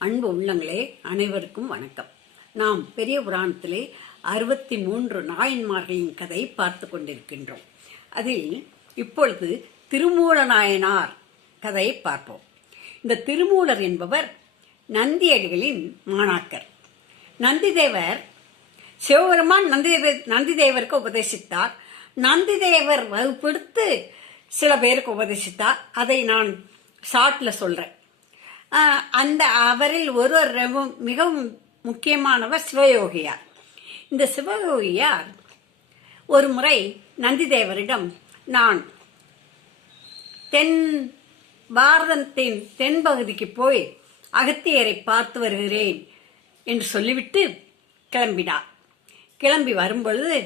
அன்பு உள்ளங்களே, அனைவருக்கும் வணக்கம். நாம் பெரிய புராணத்திலே 63 நாயன்மார்களின் கதை பார்த்து கொண்டிருக்கின்றோம். அதில் இப்பொழுது திருமூல நாயனார் கதையை பார்ப்போம். இந்த திருமூலர் என்பவர் நந்தியடிகளின் மாணாக்கர். நந்திதேவர் சிவபெருமான் நந்திதேவருக்கு உபதேசித்தார். நந்திதேவர் வகுப்பெடுத்து சில பேருக்கு உபதேசித்தார். அதை நான் ஷார்ட்ல சொல்றேன். அந்த அவரில் ஒருவர் மிகவும் முக்கியமானவர் சிவயோகியார். இந்த சிவயோகியார் ஒரு முறை நந்திதேவரிடம், நான் பாரதத்தின் தென்பகுதிக்கு போய் அகத்தியரை பார்த்து வருகிறேன் என்று சொல்லிவிட்டு கிளம்பினார். கிளம்பி வரும்பொழுது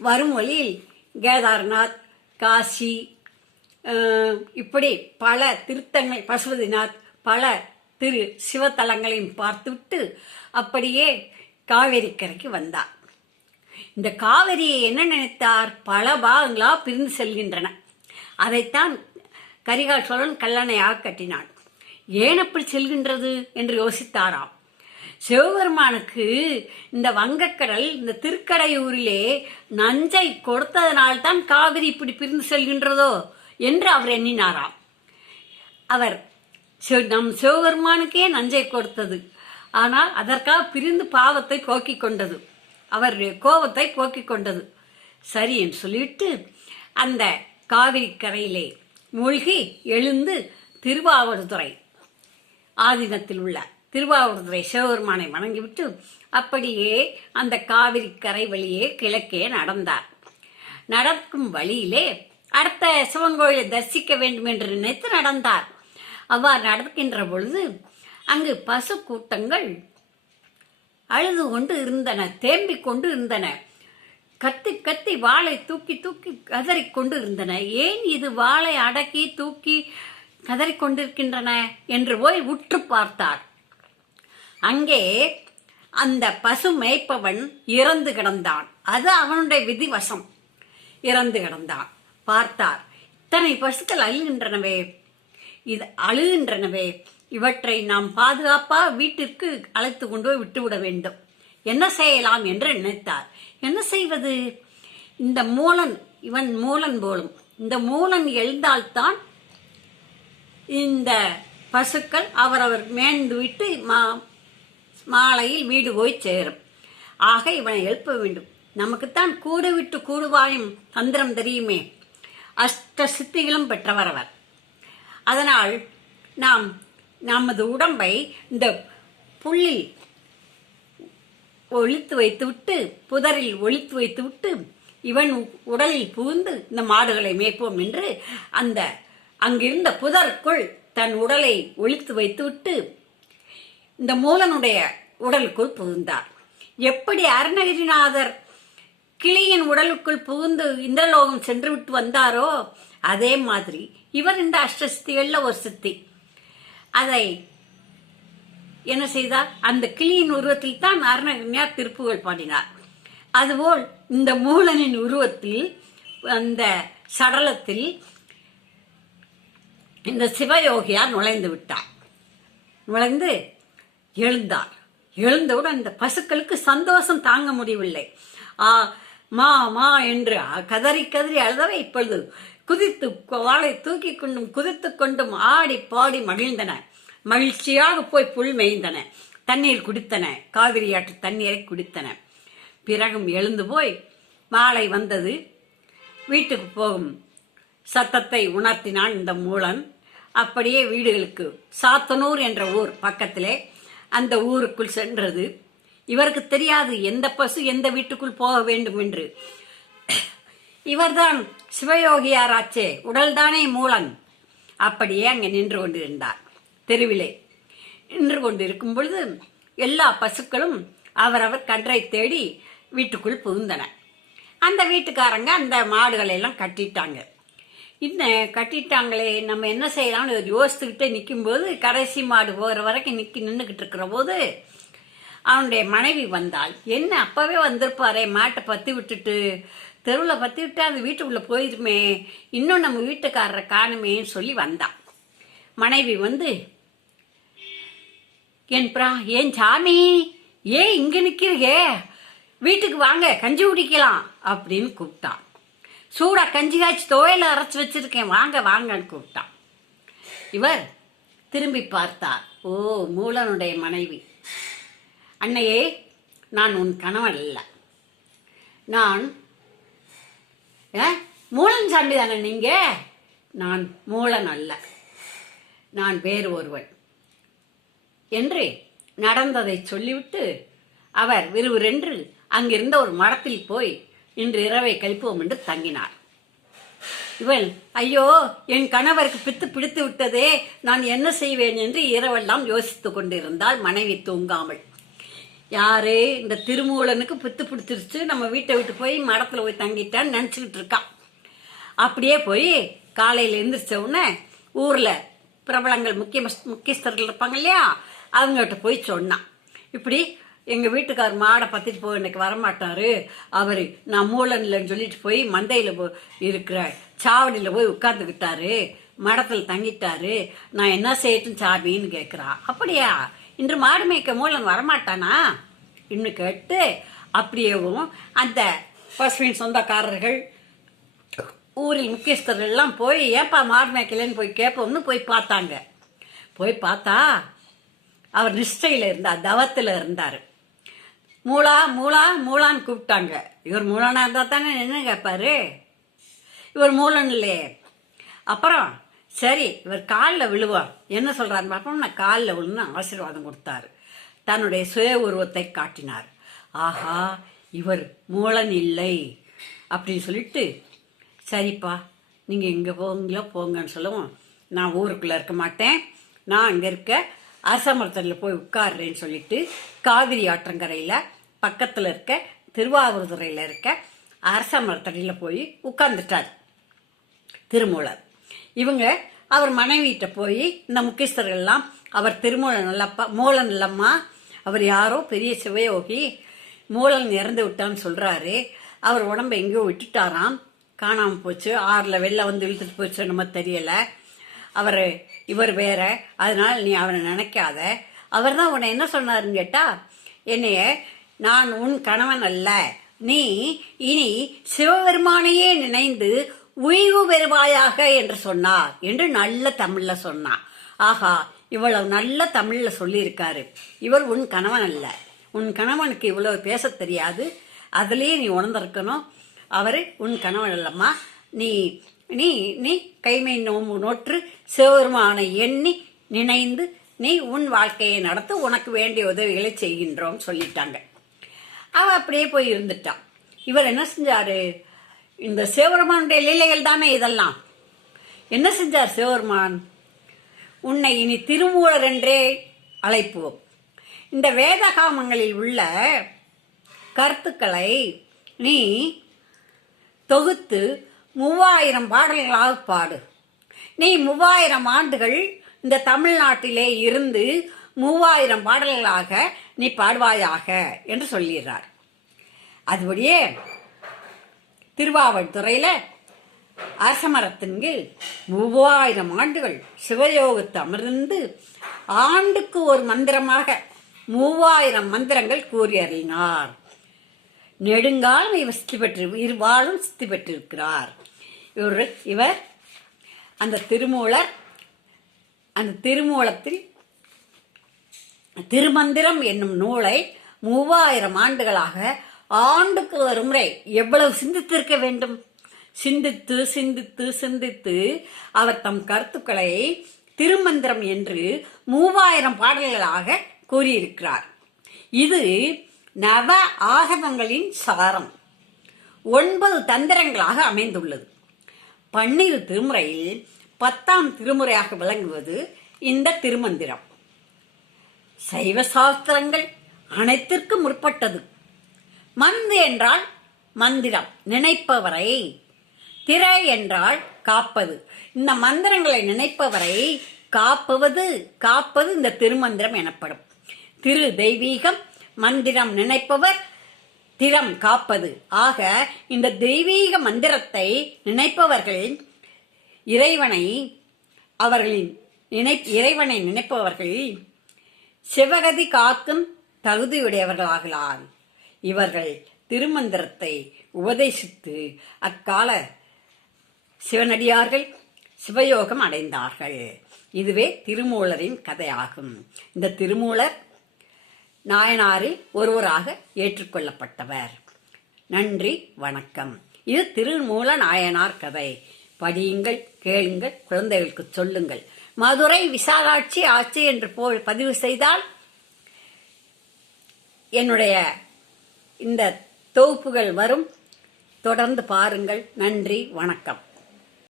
வரும் வழியில் கேதார்நாத், காசி, இப்படி பல திருத்தங்கள், பசுபதிநாத், பல திரு சிவத்தலங்களையும் பார்த்துவிட்டு அப்படியே காவேரி கரைக்கு வந்தார். இந்த காவிரியை என்ன நினைத்தார்? பல பாகங்களா பிரிந்து செல்கின்றன. அதைத்தான் கரிகால் சோழன் கல்லணையாக கட்டினான். ஏன் அப்படி செல்கின்றது என்று யோசித்தாராம். சிவபெருமானுக்கு இந்த வங்கக்கடல், இந்த திருக்கடையூரிலே நஞ்சை கொடுத்ததனால்தான் காவிரி இப்படி பிரிந்து செல்கின்றதோ என்று அவர் எண்ணினாராம். அவர் நம் சிவபெருமானுக்கே நஞ்சை கொடுத்தது, ஆனால் அதற்காக பிரிந்து பாவத்தை போக்கிக் கொண்டது, அவருடைய கோபத்தை போக்கிக் கொண்டது. சரி என்று சொல்லிவிட்டு அந்த காவிரி கரையிலே மூழ்கி எழுந்து திருவாவடுதுறை ஆதீனத்தில் உள்ள திருவாவடுதுறை சிவபெருமானை வணங்கிவிட்டு அப்படியே அந்த காவிரி கரை வழியே கிழக்கே நடந்தார். நடக்கும் வழியிலே அடுத்த சிவன் கோயிலை தரிசிக்க வேண்டும் என்று நினைத்து நடந்தார். அவ்வாறு நடக்கின்ற பொழுது அங்கு பசு கூட்டங்கள் அழுது கொண்டு இருந்தன, தேம்பிக் கொண்டு இருந்தன, கத்தி கத்தி வாளை தூக்கி தூக்கி கதறிக்கொண்டு இருந்தன. ஏன் இது வாளை அடக்கி தூக்கி கதறிக்கொண்டிருக்கின்றன என்று போய் உற்று பார்த்தார். அங்கே அந்த பசு மேய்ப்பவன் இறந்து கிடந்தான். அது அவனுடைய விதிவசம். இறந்து கிடந்தான். பார்த்தார், இத்தனை பசுக்கள் அழுகின்றனவே, இவற்றை நாம் பாதுகாப்பாக வீட்டிற்கு அழைத்து கொண்டு போய் விட்டுவிட வேண்டும். என்ன செய்யலாம் என்று நினைத்தார். என்ன செய்வது? இந்த மூலன், இவன் மூலன் போலும், இந்த மூலன் எழுந்தால்தான் இந்த பசுக்கள் அவரவர் மேய்ந்து விட்டு மாலையில் வீடு போய் சேரும். ஆக இவனை எழுப்ப வேண்டும். நமக்குத்தான் கூடு விட்டு கூடுவாயும் தந்திரம் தெரியுமே. அஷ்ட சித்திகளும் பெற்றவர் அவர். அதனால் நாம் நமது உடம்பை இந்த புல்லில் ஒழித்து வைத்துவிட்டு, புதரில் ஒழித்து வைத்துவிட்டு, இவன் உடலில் புகுந்து இந்த மாடுகளை மேய்ப்போம் என்று அந்த அங்கிருந்த புதருக்குள் தன் உடலை ஒழித்து வைத்துவிட்டு இந்த மூலனுடைய உடலுக்குள் புகுந்தார். எப்படி அருணகிரிநாதர் கிளியின் உடலுக்குள் புகுந்து இந்திரலோகம் சென்று விட்டு வந்தாரோ அதே மாதிரி இவர் இந்த அஷ்டசித்திகள்ல ஒரு சித்தி. அதை என்ன செய்தார்? அந்த கிளியின் உருவத்தில் தான் அருணகிரியார் திருப்புகழ் பாடினார். அதுபோல் இந்த மூலனின் உருவத்தில், அந்த சடலத்தில் இந்த சிவயோகியார் நுழைந்து விட்டார். நுழைந்து எழுந்தார். எழுந்தவுடன் அந்த பசுக்களுக்கு சந்தோஷம் தாங்க முடியவில்லை. மா மா என்று கதறி கதறி அழுதவை இப்பொழுது குதித்து வாளை தூக்கி கொண்டும் குதித்து கொண்டும் ஆடி பாடி மகிழ்ந்தன. மகிழ்ச்சியாக போய் புல் மேய்ந்தன, தண்ணீர் குடித்தன, காவிரி ஆற்று தண்ணீரை குடித்தன. பிறகும் எழுந்து போய் மாலை வந்தது. வீட்டுக்கு போகும் சத்தத்தை உணர்த்தினான் இந்த மூலன். அப்படியே வீடுகளுக்கு, சாத்தனூர் என்ற ஊர் பக்கத்திலே, அந்த ஊருக்குள் சென்றது. இவருக்கு தெரியாது எந்த பசு எந்த வீட்டுக்குள் போக வேண்டும் என்று. இவர்தான் சிவயோகியாராச்சே, உடல்தானே மூலன். அப்படியே அங்கே நின்று கொண்டிருந்தார். தெருவிலே நின்று கொண்டிருக்கும் பொழுது எல்லா பசுக்களும் அவரவர் கன்றை தேடி வீட்டுக்குள் புகுந்தன. அந்த வீட்டுக்காரங்க அந்த மாடுகளை எல்லாம் கட்டிட்டாங்க. இன்னும் கட்டிட்டாங்களே, நம்ம என்ன செய்யலாம்னு யோசித்துக்கிட்டே நிற்கும்போது, கடைசி மாடு போகிற வரைக்கும் நின்றுக்கிட்டு இருக்கிற போது அவனுடைய மனைவி வந்தாள். என்ன அப்பவே வந்திருப்பாரே, மாட்டை பற்றி விட்டுட்டு, தெருவில் பற்றி விட்டு அது வீட்டுக்குள்ளே போயிருமே, இன்னும் நம்ம வீட்டுக்காரரை காணுமேன்னு சொல்லி வந்தான். மனைவி வந்து, ஏன் சாமி, ஏன் இங்க நிக்கிறீங்க, வீட்டுக்கு வாங்க கஞ்சி குடிக்கலாம் அப்படின்னு கூப்பிட்டான். சூடா கஞ்சி காய்ச்சி துவையில அரைச்சி வச்சிருக்கேன், வாங்க வாங்கன்னு கூப்பிட்டான். இவர் திரும்பி பார்த்தார். ஓ, மூலனுடைய மனைவி. அன்னையே, நான் உன் கணவன் அல்ல, நான் மூலன் சாமி தானே நீங்க? நான் மூலன் அல்ல, நான் வேறு ஒருவன் என்று நடந்ததை சொல்லிவிட்டு அவர் விறுவிறென்று அங்கிருந்த ஒரு மரத்தில் போய் இன்று இரவை கழிப்போம் என்று தங்கினார். இவன், ஐயோ, என் கணவருக்கு பித்து பிடித்து விட்டதே, நான் என்ன செய்வேன் என்று இரவெல்லாம் யோசித்துக் கொண்டிருந்தால் மனைவி தூங்காமல். யாரு, இந்த திருமூலனுக்கு பித்து பிடிச்சிருச்சு, நம்ம வீட்டை விட்டு போய் மரத்துல போய் தங்கிட்டான்னு நினைச்சுக்கிட்டு இருக்கான். அப்படியே போய் காலையில எந்திரிச்ச உடனே ஊர்ல பிரபலங்கள் முக்கியஸ்தர்கள் இருப்பாங்க இல்லையா, அவங்ககிட்ட போய் சொன்னான். இப்படி எங்க வீட்டுக்கார் மாடை பத்திட்டு போய் இன்னைக்கு வரமாட்டாரு, அவரு நான் மூலன் இல்லைன்னு சொல்லிட்டு போய் மந்தையில இருக்கிற சாவடியில போய் உட்கார்ந்துக்கிட்டாரு, மடத்துல தங்கிட்டாரு, நான் என்ன செய்யட்டும் சாமின்னு கேட்கிறா. அப்படியா, இன்று மாடு மேய்க்க மூலன் வரமாட்டானா இன்னும் கேட்டு, அப்படியேவும் அந்த பசுவின் சொந்தக்காரர்கள் ஊரில் முக்கியஸ்தர்கள் எல்லாம் போய் ஏப்பா மாடு மேய்க்கலன்னு போய் கேட்போம்னு போய் பார்த்தாங்க. போய் பார்த்தா அவர் நிஷ்டையில இருந்தார், தவத்துல இருந்தாரு. மூலா மூலா மூலான்னு கூப்பிட்டாங்க. இவர் மூலனா இருந்தா தானே என்ன கேட்பாரு, இவர் மூலன் இல்லையே. அப்புறம் சரி, இவர் காலில் விழுவார், என்ன சொல்றாருன்னு பார்ப்போம். நான் காலில் விழுன்னு ஆசீர்வாதம் கொடுத்தாரு, தன்னுடைய சுய உருவத்தை காட்டினார். ஆஹா, இவர் மூலன் இல்லை அப்படின்னு சொல்லிட்டு, சரிப்பா நீங்க எங்க போங்களோ போங்கன்னு சொல்லவும், நான் ஊருக்குள்ள இருக்க மாட்டேன், நான் அங்க இருக்க அரசமரத்தடியில் போய் உட்கார்றேன்னு சொல்லிட்டு காவிரி ஆற்றங்கரையில பக்கத்துல இருக்க திருவாவூர்துறையில இருக்க அரசமரத்தடியில் போய் உட்கார்ந்துட்டார் திருமூலர். இவங்க அவர் மனைவிட்ட போய் இந்த முக்கியஸ்தர்கள் எல்லாம், அவர் திருமூலன் நல்லப்பா, மூலன் இல்லம்மா, அவர் யாரோ பெரிய சிவயோகி, மூலன் இறந்து விட்டான்னு சொல்றாரு, அவர் உடம்ப எங்கேயோ விட்டுட்டாராம், காணாம போச்சு, ஆறுல வெளில வந்து இழுத்துட்டு போச்சு, நம்ம தெரியல, இவர் வேற, அதனால நீ அவனை நினைக்காத. அவர் தான் உன்னை என்ன சொன்னாருன்னு கேட்டா, என்னைய நான் உன் கணவன் அல்ல, நீ இனி சிவபெருமானையே நினைந்து உய்வு பெறுவாயாக என்று சொன்னார் என்று நல்ல தமிழ்ல சொன்னார். ஆஹா, இவ்வளவு நல்ல தமிழ்ல சொல்லியிருக்காரு. இவர் உன் கணவன் அல்ல, உன் கணவனுக்கு இவ்வளவு பேச தெரியாது, அதுலயே நீ உணர்ந்திருக்கணும், அவரு உன் கணவன் அல்லம்மா, நீ நீ நீ கைமை நோம்பு நோற்று சிவபெருமானை எண்ணி நினைந்து நீ உன் வாழ்க்கையை நடத்த, உனக்கு வேண்டிய உதவிகளை செய்கின்றோம் சொல்லிட்டாங்க. அவ அப்படியே போய் இருந்துட்டான். இவர் என்ன செஞ்சாரு, இந்த சிவபெருமானுடைய லீலைகள் தானே இதெல்லாம். என்ன செஞ்சார் சிவபெருமான், உன்னை இனி திருமூலர் என்றே அழைப்போம், இந்த வேதகாமங்களில் உள்ள கருத்துக்களை நீ தொகுத்து 3000 பாடல்களாக பாடு. நீ 3000 ஆண்டுகள் இந்த தமிழ்நாட்டிலே இருந்து 3000 பாடல்களாக நீ பாடுவாயாக என்று சொல்லிடுறார். அதுபடியே திருவாவடுதுறையில அரசமரத்தின் கீழ் 3000 ஆண்டுகள் சிவயோகத்தை அமர்ந்து ஆண்டுக்கு ஒரு மந்திரமாக 3000 மந்திரங்கள் கூறி அருளினார். நெடுங்காலம் இவர் சித்தி பெற்று இருவாளும் சித்தி பெற்றிருக்கிறார். இவர் அந்த திருமூலர், அந்த திருமூலத்தில் திருமந்திரம் என்னும் நூலை 3000 ஆண்டுகளாக ஆண்டுக்கு ஒரு முறை எவ்வளவு சிந்தித்திருக்க வேண்டும். சிந்தித்து சிந்தித்து சிந்தித்து அவர் தம் கருத்துக்களை திருமந்திரம் என்று 3000 பாடல்களாக கூறியிருக்கிறார். இது நவ ஆகமங்களின் சாரம் 9 தந்திரங்களாக அமைந்துள்ளது. 12 திருமுறையில் 10ஆம் திருமுறையாக விளங்குவது இந்த திருமந்திரம். சைவ சாஸ்திரங்கள் அனைத்திற்கும் முற்பட்டது. மந்து என்றால் மந்திரம், நினைப்பவரை. திரை என்றால் காப்பது. இந்த மந்திரங்களை நினைப்பவரை காப்பது இந்த திருமந்திரம் எனப்படும். திரு தெய்வீகம், மந்திரம் நினைப்பவர், திறம் காப்பது. ஆக இந்த தெய்வீக மந்திரத்தை நினைப்பவர்கள் இறைவனை நினைப்பவர்கள் சிவகதி காக்கும் தகுதியுடையவர்களாகலால் இவர்கள் திருமந்திரத்தை உபதேசித்து அக்கால சிவனடியார்கள் சிவயோகம் அடைந்தார்கள். இதுவே திருமூலரின் கதையாகும். இந்த திருமூலர் நாயனாரில் ஒருவராக ஏற்றுக்கொள்ளப்பட்டவர். நன்றி, வணக்கம். இது திருமூல நாயனார் கதை. படியுங்கள், கேளுங்கள், குழந்தைகளுக்கு சொல்லுங்கள். மதுரை விசாலாட்சி ஆட்சி என்று பதிவு செய்தால் என்னுடைய இந்த தொகுப்புகள் வரும். தொடர்ந்து பாருங்கள். நன்றி, வணக்கம்.